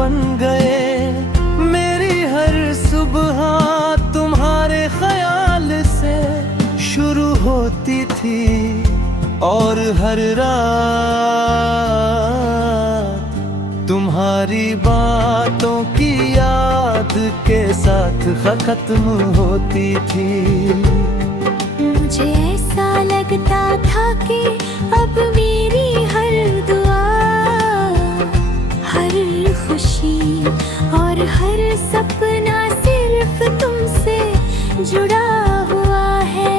बन गए। मेरी हर सुबह तुम्हारे ख्याल से शुरू होती थी और हर रात तुम्हारी बातों की याद के साथ खत्म होती थी। मुझे ऐसा लगता था कि अब मेरी हर दुआ, हर खुशी और हर सपना सिर्फ तुमसे जुड़ा हुआ है।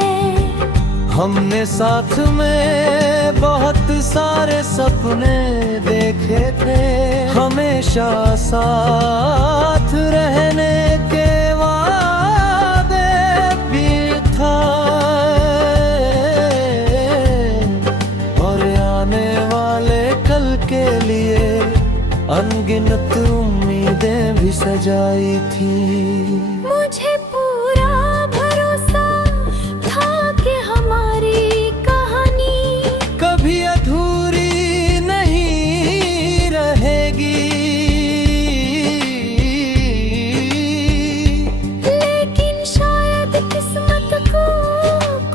हमने साथ में बहुत सारे सपने देखे थे, हमेशा साथ रहने के वादे भी ठाए और आने वाले कल के लिए अनगिनत उम्मीदें भी सजाई थी। मुझे पूरा भरोसा था कि हमारी कहानी कभी अधूरी नहीं रहेगी, लेकिन शायद किस्मत को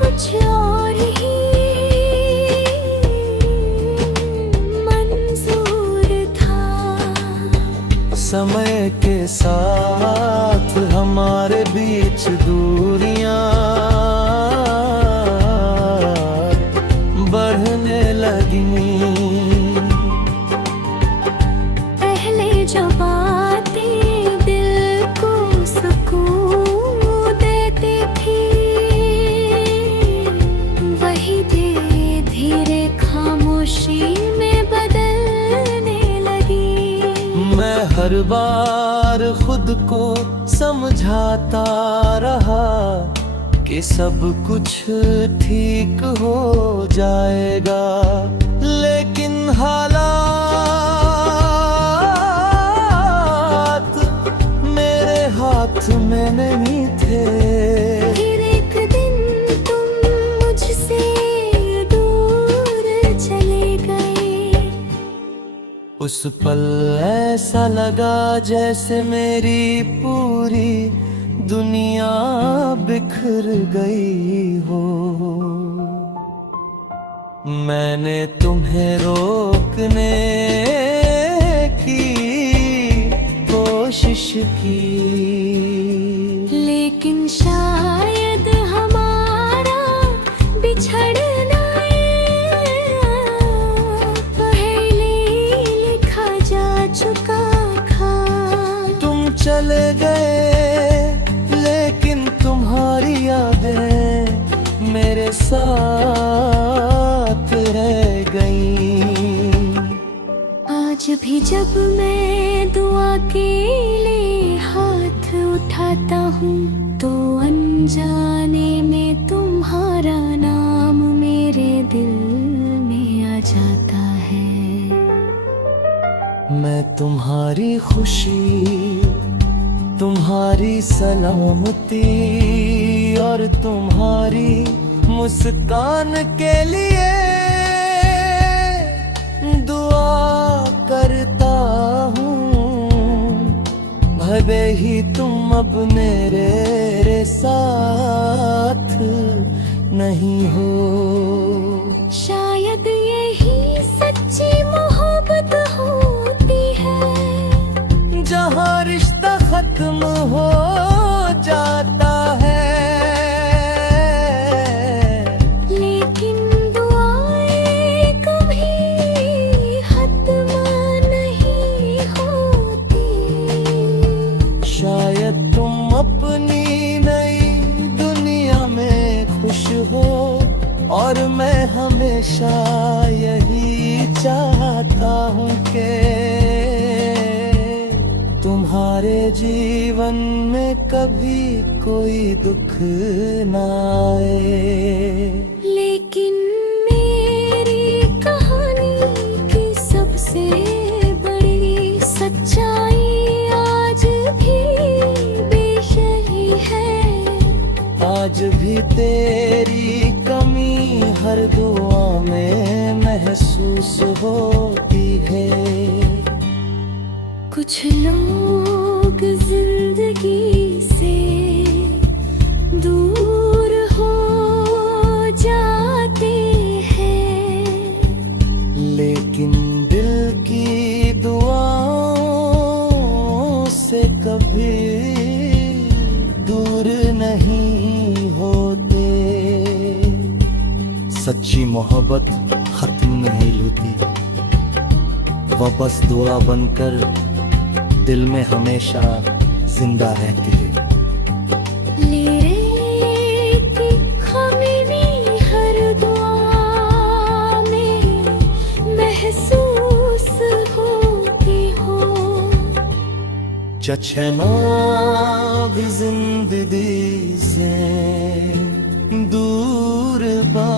कुछ और ही मंजूर था। समय के साथ हमारे बीच दूरियां बढ़ने लगी। पहले जो बातें दिल को सुकून देती थी, वही धीरे धीरे खामोशी में बदलने लगी। मैं हर बार खुद को समझाता रहा कि सब कुछ ठीक हो जाएगा, लेकिन हालात मेरे हाथ में नहीं थे। फिर एक दिन तुम मुझसे दूर चले गए। उस पल ऐसा लगा जैसे मेरी पूरी दुनिया बिखर गई हो। मैंने तुम्हें रोकने की कोशिश की, लेकिन शायद हमारा बिछड़ना पहले लिखा जा चुका था। तुम चले गए लेकिन तुम्हारी यादें मेरे साथ रह गईं। आज भी जब मैं दुआ के लिए हाथ उठाता हूँ तो अनजाने में तुम्हारा नाम मेरे दिल में आ जाता है। मैं तुम्हारी खुशी, तुम्हारी सलामती और तुम्हारी मुस्कान के लिए दुआ करता हूँ। भले ही तुम अब मेरे साथ नहीं हो। शायद यही सच्ची मोहब्बत होती है, जहाँ रिश्ता खत्म हो जाता है, लेकिन दुआएं कभी खत्म नहीं होती। शायद तुम अपनी नई दुनिया में खुश हो और मैं हमेशा यही चाहता हूँ कि तुम्हारे जीवन में कभी कोई दुख ना आए। लेकिन मेरी कहानी की सबसे बड़ी सच्चाई आज भी बेशही है। आज भी तेरी कमी हर दुआ में महसूस होती है। कुछ कुछ लोग जिंदगी से दूर हो जाते हैं, लेकिन दिल की दुआओं से कभी दूर नहीं होते। सच्ची मोहब्बत खत्म नहीं होती, वह बस दुआ बनकर दिल में हमेशा जिंदा रहती है। लीरे की खामी भी हर दुआ में महसूस होती हो। चचना भी जिंदगी से दूर बा